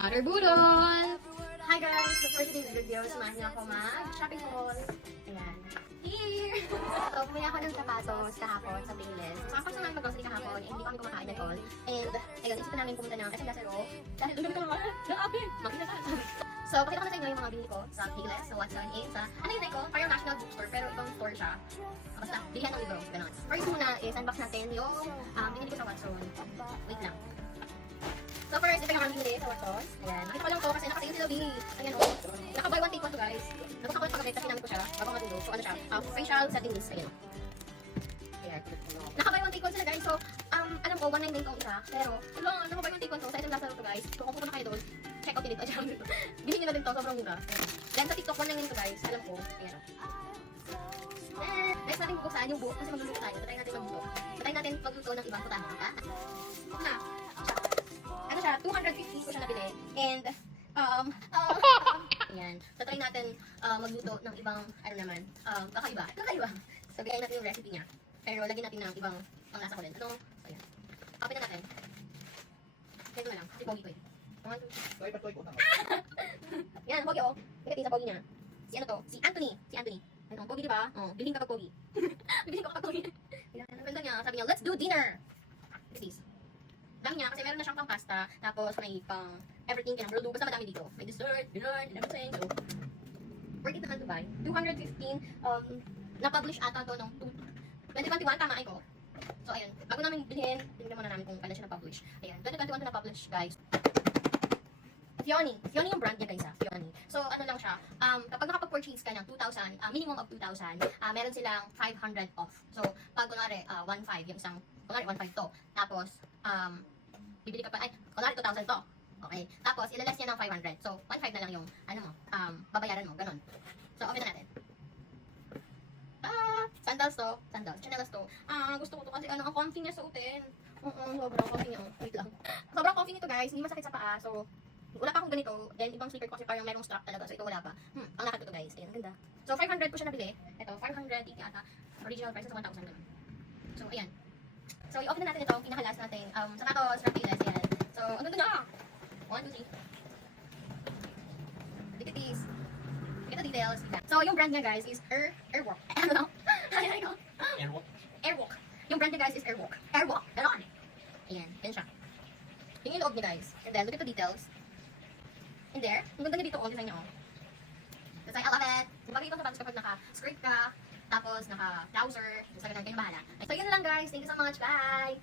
Water budol! Hi guys! So for today's video, samahan niyo ako mag-shopping haul. Ayan. Here! So, bumili ako ng sapatos kahapon sa Payless. So, ako naman mag-grocery kahapon, and hindi kami kumakain at all. And, ayun, isip namin pumunta ng SM Lazaro. Dahil doon kami kumakain. Grabe! Makinasan! So, pakita ko na sa inyo yung mga bili ko sa Payless. So, 178 sa, ano yun ko? Parang National Bookstore, pero ibang store siya. Basta, bilihan ng libro. Ganon. First muna is, unbox natin yung binili ko sa Watson. Wait lang. So first, ito yung aming binili sa Watson. Ayan. Nakita ko lang to kasi nakatingin sila Billy. Ayan o. Naka-buy one take one to guys. Nabuk ako ng pag-update kasi namin ko siya bago matulog. So ano siya? Facial setting mist. Ayan o. Ayan. Naka-buy one take one sila guys. So, alam ko, 199 tong isa. Pero, naka-buy one take one to. Sa SM Lazaro to guys. So kung pupunta kayo doon, check out din ito. Bilhin nyo na din to. Sobrang mura. Then sa TikTok, 199 to guys. Alam ko. Ayan o. Next natin bubuksan yung buhok kasi magluluto tayo. Tatayin natin magluto. Tatayin natin magluto ng ibang putahan. Ha? Ano siya, 250 ko siya nabili. And, ayan. So, try natin magluto ng ibang, ano naman, kakaiba. So, bigyan natin yung recipe niya. Pero, lagyan natin ng ibang panglasa ko din. Ano? So, ayan. Open na natin. Ito na lang. Kasi pogi ko eh. 1, 2, 3. Yan, pogi oh. Ikatin sa pogi niya. Si ano to? Si Anthony. Ano, pogi diba? Oh, biling kapag pogi. Biling kapag pogi. Yan, ang ganda niya. Sabi niya, let's do dinner. Look at this. Dami niya kasi meron na siyang pang pasta, tapos may pang everything kinang luto, basta madami dito. May dessert, dinner, and everything. So, worth it naman to buy. 215, na-publish ata to nung 2021, tama ay ko. So, ayun. Bago namin bilhin, tingnan muna namin kung kailan siya na-publish. Ayan, 2021 to na-publish, guys. Fioni yung brand niya guys ha, Fioni. So ano lang siya, kapag nakapag-purchase ka ng 2,000, minimum of 2,000, meron silang 500 off. So pag kunwari 1,500 yung isang, kunwari 1,500 to, tapos bibili ka pa, kunwari 2,000 to. Okay, tapos ilaless niya ng 500. So 1,500 na lang yung, ano mo, babayaran mo, ganun. So open na natin. Sandals to, chanelas to. Gusto ko to kasi ang comfy niya suotin. Sobrang comfy niya. Wait lang. Sobrang comfy nito guys, hindi masakit sa paa. So wala pa akong ganito. Then, ibang slipper ko kasi parang merong strap talaga. So, ito wala pa. Ang lakad ko to guys. Ayan, ganda. So, 500 ko siya nabili. Ito, 580 ata. Original price is 1,000 ganun. So, ayan. So, i-open na natin ito. Pinakalas natin. Sapatos, Rapiles, ayan. So, ang ganda na. 1, 2, 3. Look at these. Look at the details. So, yung brand niya guys is Airwalk. Ano? Airwalk. Yung brand niya guys is Airwalk. Ganon. Ayan, yan siya. Yung loob niya guys. And then, look at the details. In there, ang ganda niya dito, design niya, That's why I love it. Bagay ito sa sapatos kapag naka-skirt ka, tapos naka-trouser, basta ganun, kayo bahala. So, yun lang guys. Thank you so much. Bye!